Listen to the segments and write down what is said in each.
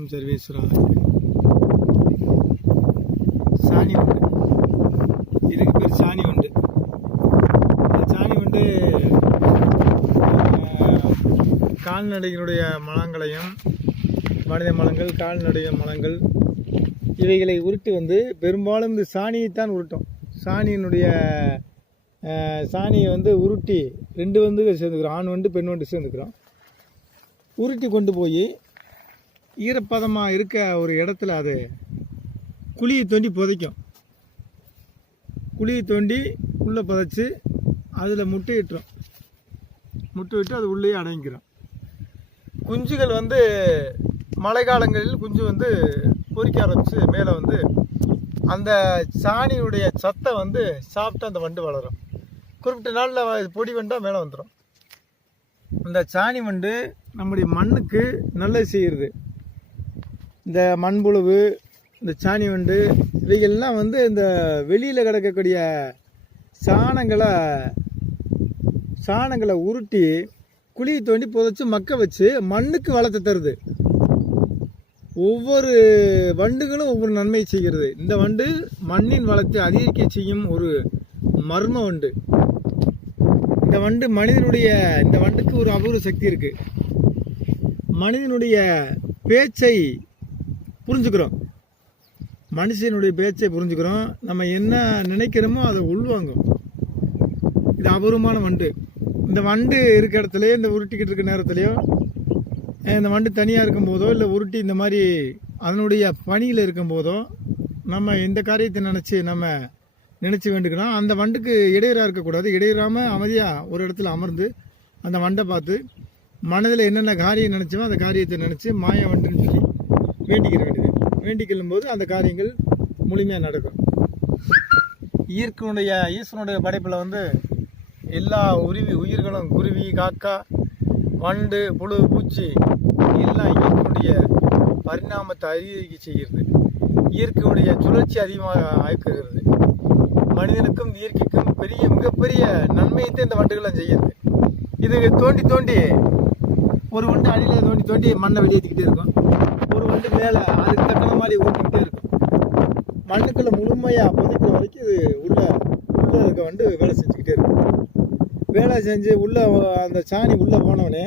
ஓம் சர்வேஸ்வரா. சாணி உண்டு, இதுக்கு பேர் சாணி உண்டு. இந்த சாணி உண்டு கால்நடைகளுடைய மலங்களையும், மனித மலங்கள், கால்நடை மலங்கள் இவைகளை உருட்டி பெரும்பாலும் இந்த சாணியைத்தான் உருட்டும். சாணியை உருட்டி 2 சேர்ந்துக்கிறோம், ஆண் வண்டு பெண் வண்டு சேர்ந்துக்கிறோம். உருட்டி கொண்டு போய் ஈரப்பதமாக இருக்க ஒரு இடத்துல அது குழியை தோண்டி புதைக்கும். குழியை தோண்டி உள்ளே புதைச்சி அதில் முட்டை விட்டு அது உள்ளே அடங்கிக்கிறோம். குஞ்சுகள் மழை காலங்களில் குஞ்சு பொறிக்க ஆரம்பித்து மேலே அந்த சாணியுடைய சத்தை சாப்பிட்டு அந்த வண்டு வளரும். குறிப்பிட்ட நாளில் பொடி வண்டாக மேலே வந்துடும். இந்த சாணி வண்டு நம்முடைய மண்ணுக்கு நல்லது செய்கிறது. இந்த மண்புழுவு, இந்த சாணி வண்டு இவைகள்லாம் இந்த வெளியில் கிடக்கக்கூடிய சாணங்களை உருட்டி குழியை தோண்டி புதைச்சி மக்க வச்சு மண்ணுக்கு வளத்தை தருது. ஒவ்வொரு வண்டுகளும் ஒவ்வொரு நன்மை செய்கிறது. இந்த வண்டு மண்ணின் வளத்தை அதிகரிக்க செய்யும் ஒரு மர்ம வண்டு. இந்த வண்டுக்கு ஒரு அபூர்வ சக்தி இருக்கு. மனிதனுடைய பேச்சை புரிஞ்சுக்கிறோம். மனுஷனுடைய பேச்சை புரிஞ்சுக்கிறோம். நம்ம என்ன நினைக்கிறோமோ அதை உள்வாங்கும். இது அபூர்வமான வண்டு. இந்த வண்டு இருக்க இடத்துலையோ, இந்த உருட்டிக்கிட்டு இருக்க நேரத்துலையோ, இந்த வண்டு தனியாக இருக்கும்போதோ, இல்லை உருட்டி இந்த மாதிரி அதனுடைய பணியில் இருக்கும்போதோ நம்ம இந்த காரியத்தை நினச்சி வேண்டுக்கலாம். அந்த வண்டுக்கு இடையூறாக இருக்கக்கூடாது. இடையூறாமல் அமைதியாக ஒரு இடத்துல அமர்ந்து அந்த வண்டை பார்த்து மனதில் என்னென்ன காரியம் நினச்சோமோ அந்த காரியத்தை நினச்சி மாய வண்டுன்னு சொல்லி வேண்டிக்கொள்ளும் போது அந்த காரியங்கள் முழுமையாக நடக்கும். ஈஸ்வரனுடைய படைப்பில் எல்லா உயிர்களும், குருவி, காக்கா, வண்டு, புழு, பூச்சி எல்லாம் இயற்கையுடைய பரிணாமத்தை அதிகரிக்க செய்கிறது. இயற்கையுடைய சுழற்சி அதிகமாக ஆக்குகிறது. மனிதனுக்கும் இயற்கைக்கும் மிகப்பெரிய நன்மையத்தை இந்த வண்டுகள்லாம் செய்யுது. இது தோண்டி ஒரு வண்டு அடியில் தோண்டி மண்ணை வெளியேற்றிக்கிட்டே இருக்கும். ஒரு வண்டு மேலே அதுக்கு தக்கன மாதிரி ஊற்றிக்கிட்டே இருக்கும். மண்ணுக்குள்ளே முழுமையாக புதைக்கிற வரைக்கும் இது உள்ளே இருக்க வண்டு வேலை செஞ்சுக்கிட்டே இருக்கும். வேலை செஞ்சு அந்த சாணி உள்ளே போனவொடனே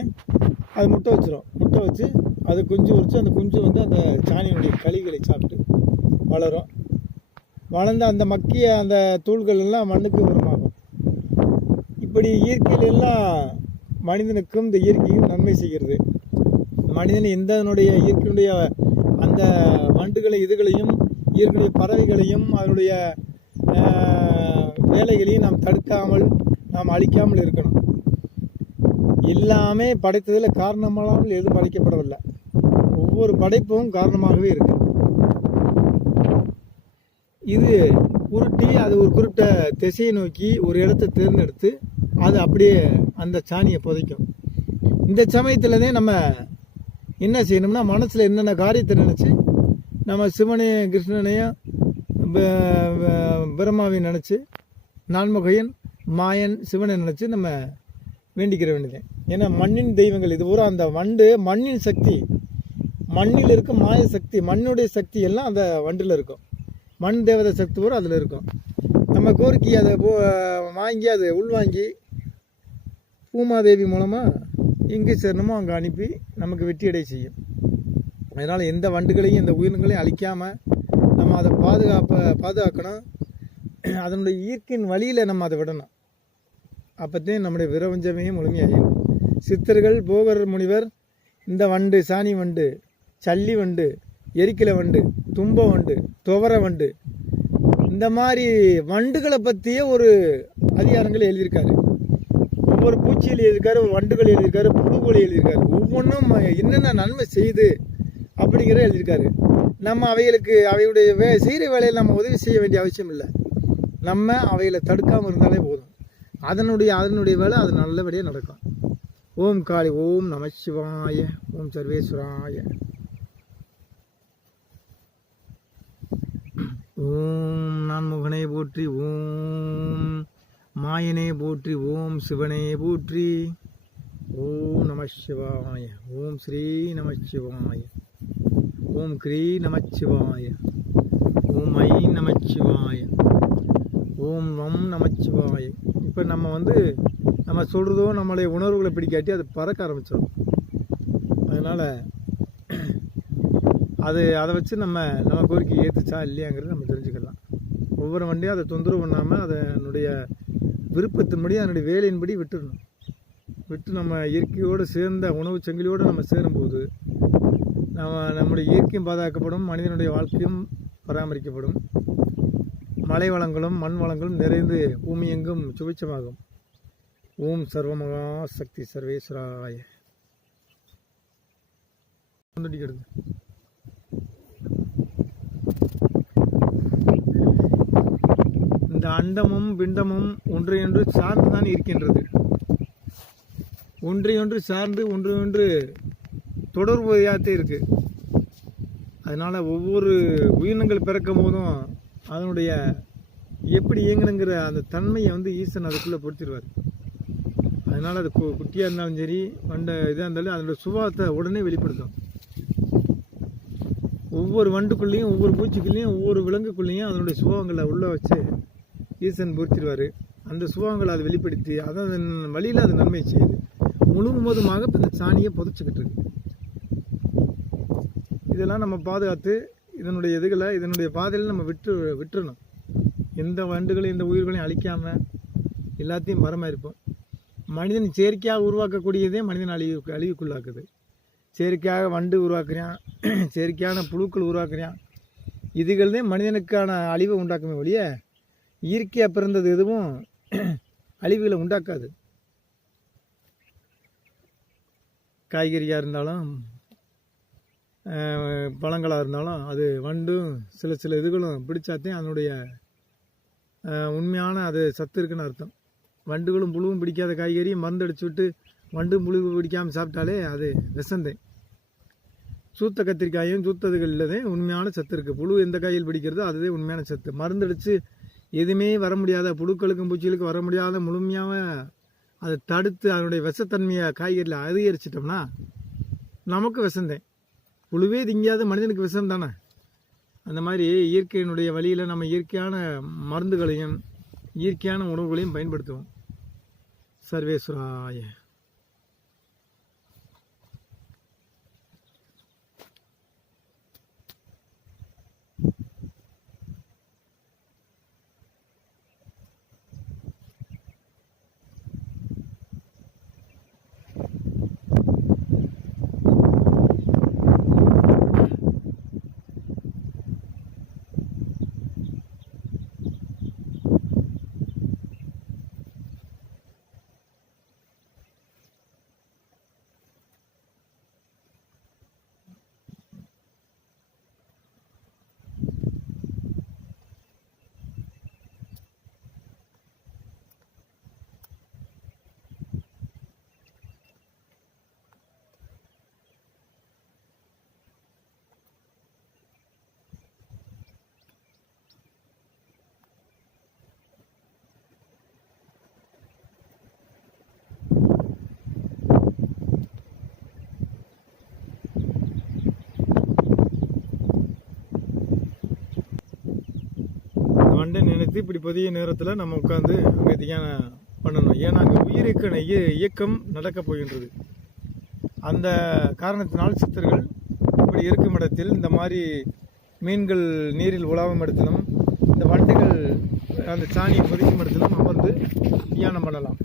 அது முட்டை வச்சிடும். முட்டை வச்சு அது குஞ்சு உரிச்சு அந்த குஞ்சு அந்த சாணியினுடைய கழிவுகளை சாப்பிட்டு வளரும். வளர்ந்து அந்த மக்கிய அந்த தூள்கள் எல்லாம் மண்ணுக்கு உரமாகும். இப்படி இயற்கையிலெல்லாம் மனிதனுக்கும் இந்த இயற்கையும் நன்மை செய்கிறது. மனிதன் இயற்கையுடைய அந்த வண்டுகளை இதுகளையும் இயற்கையுடைய பறவைகளையும் அதனுடைய வேலைகளையும் நாம் தடுக்காமல், நாம் அழிக்காமல் இருக்கணும். எல்லாமே படைத்ததில் காரணமானால் எதுவும் படைக்கப்படவில்லை. ஒவ்வொரு படைப்பும் காரணமாகவே இருக்கு. இது உருட்டி அது ஒரு குறிப்பிட்ட திசையை நோக்கி ஒரு இடத்தை தேர்ந்தெடுத்து அது அப்படியே அந்த சாணியை புதைக்கும். இந்த சமயத்துலதே நம்ம என்ன செய்யணும்னா, மனசில் என்னென்ன காரியத்தை நினச்சி நம்ம சிவனையும் கிருஷ்ணனையும் பிரம்மாவையும் நினச்சி, நான்முகையன் மாயன் சிவனை நினச்சி நம்ம வேண்டிக்கிற வேண்டியது. ஏன்னா மண்ணின் தெய்வங்கள் இது பூரா. அந்த வண்டு மண்ணின் சக்தி, மண்ணில் இருக்கும் மாய சக்தி, மண்ணுடைய சக்தி எல்லாம் அந்த வண்டில் இருக்கும். மண் தேவதை சக்தி பூரா அதில் இருக்கும். நம்ம கோரிக்கை அதை வாங்கி அதை உள்வாங்கி பூமாதேவி மூலமாக எங்கே சேரணுமோ அங்கே அனுப்பி நமக்கு வெற்றி அடைய செய்யும். அதனால் எந்த வண்டுகளையும் எந்த உயிரினங்களையும் அழிக்காமல் நம்ம அதை பாதுகாக்கணும். அதனுடைய இயற்கையின் வழியில் நம்ம அதை விடணும். அப்போத்தையும் நம்முடைய பிரபஞ்சமே முழுமையாகும். சித்தர்கள், போகர் முனிவர் இந்த வண்டு, சாணி வண்டு, சல்லி வண்டு, எரிக்கலை வண்டு, தும்ப வண்டு, துவர வண்டு, இந்த மாதிரி வண்டுகளை பற்றிய ஒரு அதிகாரங்கள் எழுதியிருக்காரு. ஒவ்வொரு பூச்சியில் எழுதியிருக்காரு, வண்டுகள் எழுதியிருக்காரு, புழுக்கள் எழுதியிருக்காரு. ஒவ்வொன்றும் என்னென்ன நன்மை செய்யுது அப்படிங்கிறத எழுதியிருக்காரு. நம்ம அவையுடைய செய்கிற வேலையில் நம்ம உதவி செய்ய வேண்டிய அவசியம் இல்லை. நம்ம அவைகளை தடுக்காமல் இருந்தாலே போதும். அதனுடைய வேலை அது நல்லபடியாக நடக்கும். ஓம் காளி, ஓம் நமசிவாய, ஓம் சர்வேஸ்வராய, ஓம் நான்முகனே போற்றி, ஓம் மாயனே போற்றி, ஓம் சிவனே போற்றி, ஓம் நமசிவாய, ஓம் ஸ்ரீ நமசிவாய. ஓம் கிரீ நமச்சிவாய. ஓம் ஐ நமச்சிவாய. ஓம் நம் நமச்சிவாய. இப்போ நம்ம சொல்கிறதோ நம்மளுடைய உணர்வுகளை பிடிக்காட்டி அது பறக்க ஆரம்பிச்சிடும். அதனால் அதை வச்சு நம்ம கோரிக்கை ஏற்றுச்சா இல்லையாங்கிறது நம்ம தெரிஞ்சுக்கலாம். ஒவ்வொரு வண்டியும் அதை தொந்தரவு பண்ணாமல் அதனுடைய விருப்பத்தின்படி அதனுடைய வேலையின்படி விட்டுடணும். விட்டு நம்ம இயற்கையோடு சேர்ந்த உணவு சங்கிலியோடு நம்ம சேரும்போது நம்முடைய இயற்கையும் பாதுகாக்கப்படும், மனிதனுடைய வாழ்க்கையும் பராமரிக்கப்படும், மலை வளங்களும் மண் வளங்களும் நிறைந்து பூமி எங்கும் சுபிட்சமாகும். ஓம் சர்வமகா சக்தி சர்வேஸ்வராய. இந்த அண்டமும் பிண்டமும் ஒன்றையொன்று சார்ந்துதான் இருக்கின்றது. ஒன்றையொன்று சார்ந்து ஒன்றையொன்று தொடர்புடையாத்தே இருக்கு. அதனால ஒவ்வொரு உயிரினங்கள் பிறக்கும் போதும் அதனுடைய எப்படி இயங்கணுங்கிற அந்த தன்மையை ஈசன் அதுக்குள்ளே பொறுத்திடுவார். அதனால அது குட்டியாக இருந்தாலும் சரி, இதாக இருந்தாலும் அதனுடைய சுபாவத்தை உடனே வெளிப்படுத்தும். ஒவ்வொரு வண்டுக்குள்ளேயும் ஒவ்வொரு பூச்சிக்குள்ளேயும் ஒவ்வொரு விலங்குக்குள்ளேயும் அதனுடைய சுபாவங்களை உள்ள வச்சு ஈசன் பொறுத்திடுவார். அந்த சுபாவங்களை அதை வெளிப்படுத்தி அதன் வழியில் அது நன்மை செய்யுது. முழுவதுமாக இந்த சாணியை புதைச்சிக்கிட்டு இருக்கு. இதெல்லாம் நம்ம பாதுகாத்து இதனுடைய பாதையில் நம்ம விட்டுறணும். எந்த வண்டுகளையும் எந்த உயிர்களையும் அழிக்காமல் எல்லாத்தையும் மரமாக இருப்போம். மனிதன் செயற்கையாக உருவாக்கக்கூடியதே மனிதன் அழிவுக்குள்ளாக்குது. செயற்கையாக வண்டு உருவாக்குறான், செயற்கையான புழுக்கள் உருவாக்குறான். இதுகள் தான் மனிதனுக்கான அழிவை உண்டாக்குமே ஒழிய இயற்கையாக பிறந்தது எதுவும் அழிவுகளை உண்டாக்காது. காய்கறியாக இருந்தாலும் பழங்களாக இருந்தாலும் அது வண்டும் சில இதுகளும் பிடிச்சாத்தையும் அதனுடைய உண்மையான அது சத்து இருக்குன்னு அர்த்தம். வண்டுகளும் புழுவும் பிடிக்காத காய்கறி மருந்து அடிச்சு விட்டு வண்டும் புழு பிடிக்காமல் சாப்பிட்டாலே அது விஷந்தேன். சூத்த கத்திரிக்காயும் சூத்ததுகள் இல்லதே உண்மையான சத்து இருக்குது. புழு எந்த காயில் பிடிக்கிறதோ அதுவே உண்மையான சத்து. மருந்து அடித்து எதுவுமே வர முடியாத புழுக்களுக்கும் பூச்சிகளுக்கும் வர முடியாத முழுமையாக அதை தடுத்து அதனுடைய விஷத்தன்மையை காய்கறியில் அதிகரிச்சிட்டோம்னா நமக்கு விஷந்தேன். புழுவே திங்காத மனிதனுக்கு விஷம் தானே. அந்த மாதிரி இயற்கையினுடைய வழியில் நம்ம இயற்கையான மருந்துகளையும் இயற்கையான உணவுகளையும் பயன்படுத்துவோம். சர்வேஸ்வராய. வண்டை நினைத்து இப்படி புதிய நேரத்தில் நம்ம உட்காந்து அங்கே தியானம் பண்ணணும். ஏன்னா அங்கே உயிருக்கு இயக்கம் நடக்கப் போகின்றது. அந்த காரணத்தினால் சித்தர்கள் இப்படி இருக்கும் இடத்தில் இந்த மாதிரி மீன்கள் நீரில் உலாவும் இடத்திலும் இந்த வண்டுகள் அந்த சாணியை புதிக்கும் இடத்திலும் அமர்ந்து தியானம் பண்ணலாம்.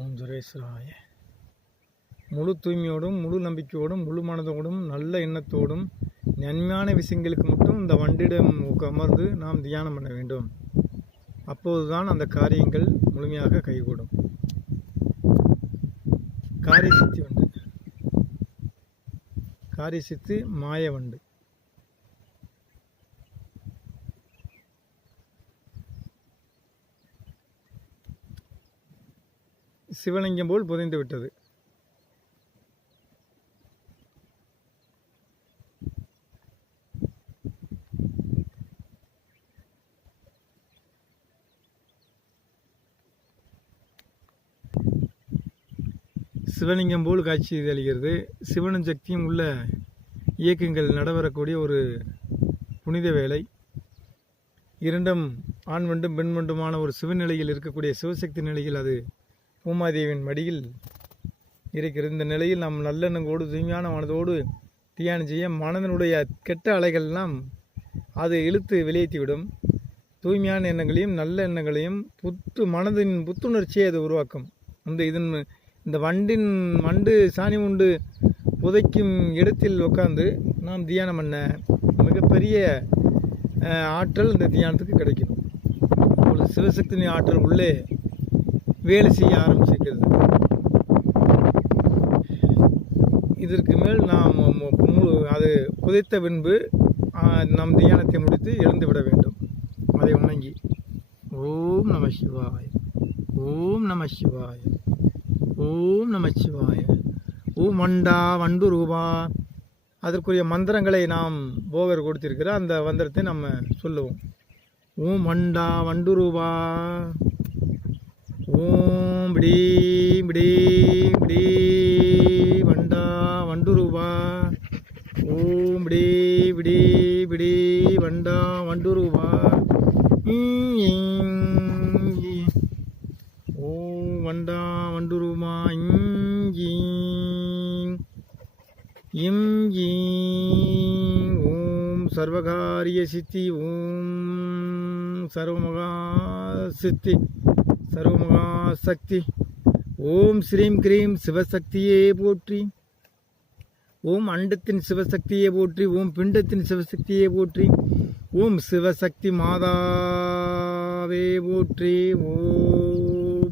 ஓம் சுரேஸ்வராய. முழு தூய்மையோடும் முழு நம்பிக்கையோடும் முழு மனதோடும் நல்ல எண்ணத்தோடும் நன்மையான விஷயங்களுக்கு மட்டும் இந்த வண்டிடம் அமர்ந்து நாம் தியானம் பண்ண வேண்டும். அப்போதுதான் அந்த காரியங்கள் முழுமையாக கைகூடும். காரிய சித்தி வண்டு, காரிய சித்து மாய வண்டு. சிவலிங்கம் போல் புதைந்து விட்டது. சிவலிங்கம் போல் காட்சி அளிக்கிறது. சிவனும் சக்தியும் உள்ள இயக்கங்கள் நடைபெறக்கூடிய ஒரு புனித வேலை. இரண்டும் ஆண் வண்டும் பெண் வண்டுமான ஒரு சிவநிலையில் இருக்கக்கூடிய சிவசக்தி நிலையில் அது பூமாதேவியின் மடியில் இருக்கிறது. இந்த நிலையில் நாம் நல்லெண்ணங்கோடு தூய்மையான மனதோடு தியானம் செய்ய மனதனுடைய கெட்ட அலைகள்லாம் அது இழுத்து வெளியேற்றிவிடும். தூய்மையான எண்ணங்களையும் நல்ல எண்ணங்களையும் மனதின் புத்துணர்ச்சியை அது உருவாக்கும். இந்த வண்டு சாணி உண்டு புதைக்கும் இடத்தில் உட்கார்ந்து நாம் தியானம் பண்ண மிகப்பெரிய ஆற்றல் இந்த தியானத்துக்கு கிடைக்கும். ஒரு சிவசக்தியின் ஆற்றல் உள்ளே வேலை செய்ய ஆரம்பிச்சிருக்கிறது. இதற்கு மேல் நாம் அது புதைத்த பின்பு நம் தியானத்தை முடித்து எழுந்து விட வேண்டும். அதை வணங்கி ஓம் நம சிவாய, ஓம் நம சிவாய, ஓம் நம சிவாய, ஓம் வண்டா வண்டு ரூபா. அதற்குரிய மந்திரங்களை நாம் போகர் கொடுத்திருக்கிற அந்த மந்திரத்தை நம்ம சொல்லுவோம். ஓம் வண்டா வண்டு ரூபா, ஓம் பிடி பிடி பிடி வண்டா வண்டு ரூபா, ஓம் பிடி பிடி பிடி வண்டா வண்டு ரூபா, ஓம் வண்டா வண்டு ரூபா, ஓம் சர்வகாரிய சித்தி, ஓம் சர்வமகா சித்தி, சர்வமகா சக்தி, ஓம் ஸ்ரீம் கிரீம் சிவசக்தியே போற்றி, ஓம் அண்டத்தின் சிவசக்தியை போற்றி, ஓம் பிண்டத்தின் சிவசக்தியை போற்றி, ஓம் சிவசக்தி மாதாவே போற்றி, ஓம்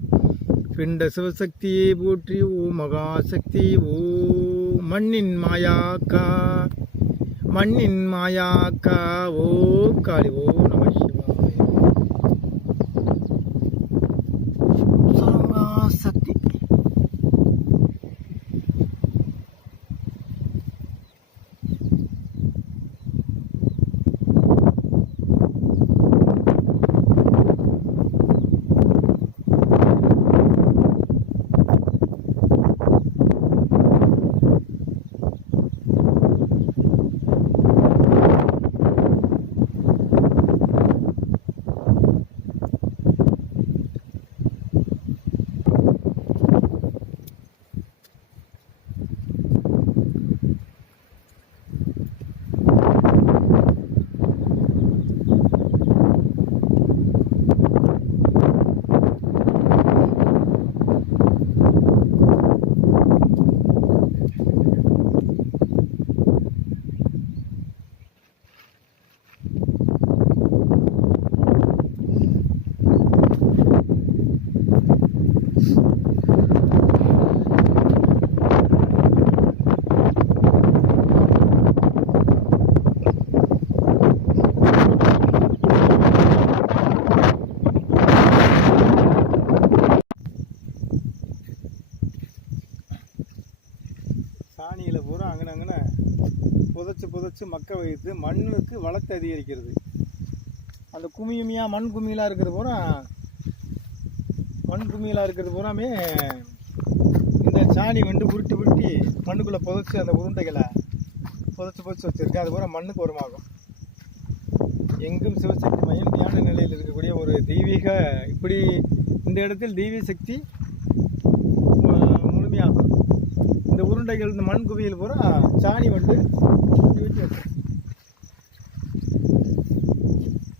பிண்ட சிவசக்தியை போற்றி, ஓம் மகாசக்தி, ஓம் மண்ணின் மாயாக்கா, மண்ணின் மாயாக்கா, ஓம் காளி, ஓம் நம சிவாய. சக்தி சாணியில் பூரா அங்கன புதைச்சி மக்க வைத்து மண்ணுக்கு வளத்தை அதிகரிக்கிறது. அந்த குமியுமியாக மண் குமியலாக இருக்கிறது பூராமே இந்த சாணி வந்து உருட்டி மண்ணுக்குள்ளே புதைச்சி அந்த உருண்டைகளை புதைச்சி வச்சுருக்கு. அது பூரா மண்ணுக்கு உரமாகும். எங்கும் சிவசக்தி மையம் தியான நிலையில் இருக்கக்கூடிய ஒரு தெய்வீக, இப்படி இந்த இடத்தில் தெய்வீக சக்தி முழுமையாகும். இந்த உருண்டைகள், இந்த மண் குவியல் பூரா சாணி வந்து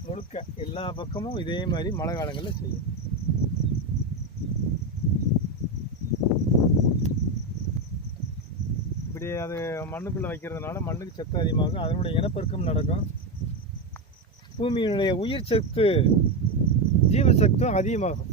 முழுக்க எல்லா பக்கமும் இதே மாதிரி மழை காலங்களில் செய்யும். அது மண்ணுக்குள்ளே வைக்கிறதுனால மண்ணுக்கு சத்து அதிகமாகும், அதனுடைய இனப்பெருக்கம் நடக்கும், பூமியினுடைய உயிர் சத்து ஜீவசக்தும் அதிகமாகும்.